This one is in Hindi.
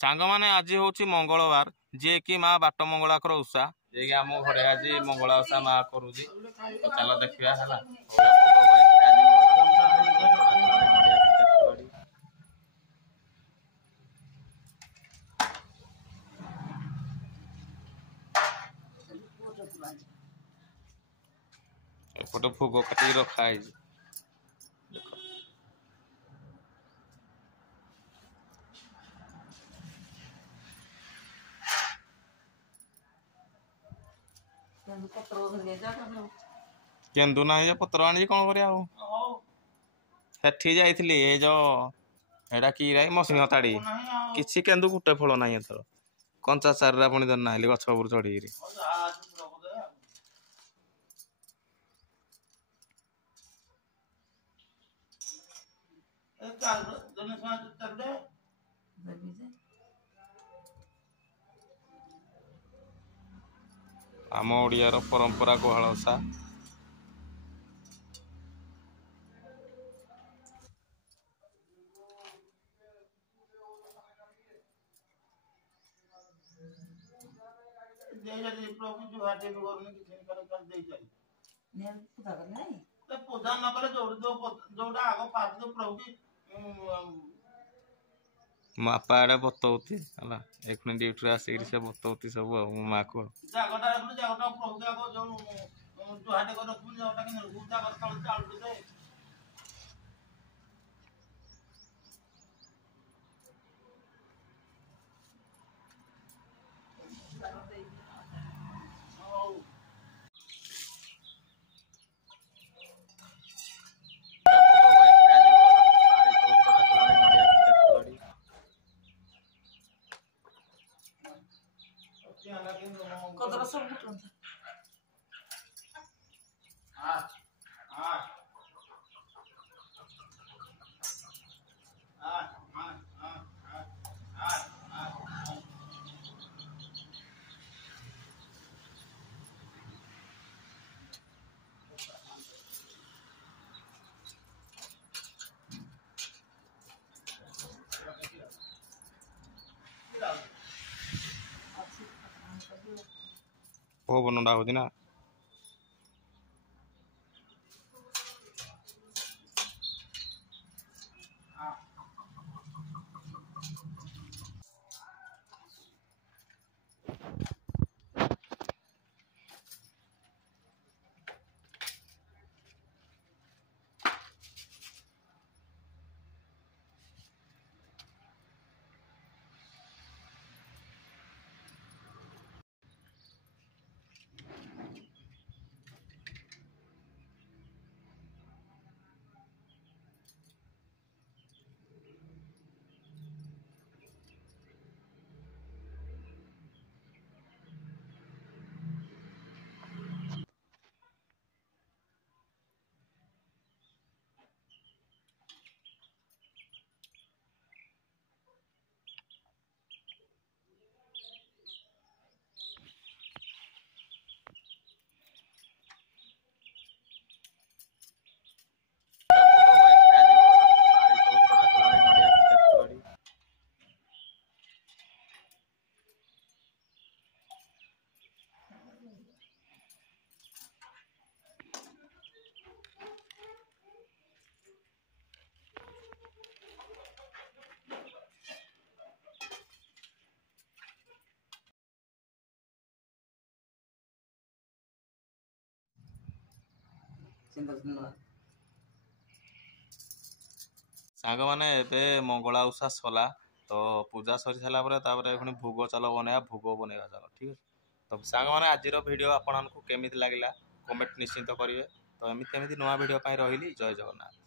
सांग मैंने आज हूँ मंगलवार जी कि माँ बाट मंगलाकर उषा जे कि आम घरे आज मंगला उषा माँ करुँगी तो चलो देखा है एपटे भोग काटिक रखाई केन्दु ना पत्र आनी कौन कर जाइली ये जो एटा कि मसिंह ताड़ी किसी केन्दु गुटे फल ना एथर कंचा चारा पुणी धरना गछ उपर चढ़ी आम ओडियार परंपरा गुहाल ओषा बापा आड़े बतौती है एक ड्यूटी आसिक से बतौती सब माँ को पवनटा होती ना सांग मैंने ए मंगला उषा सला तो पूजा सरी सारापर पुणी भोग चल बनवा भोग बनवा चल ठीक है तो सांग मैंने आज वीडियो आपको केमी लगे कमेंट निश्चिंत करेंगे तो एमती नुआ वीडियो रही जय जगन्नाथ।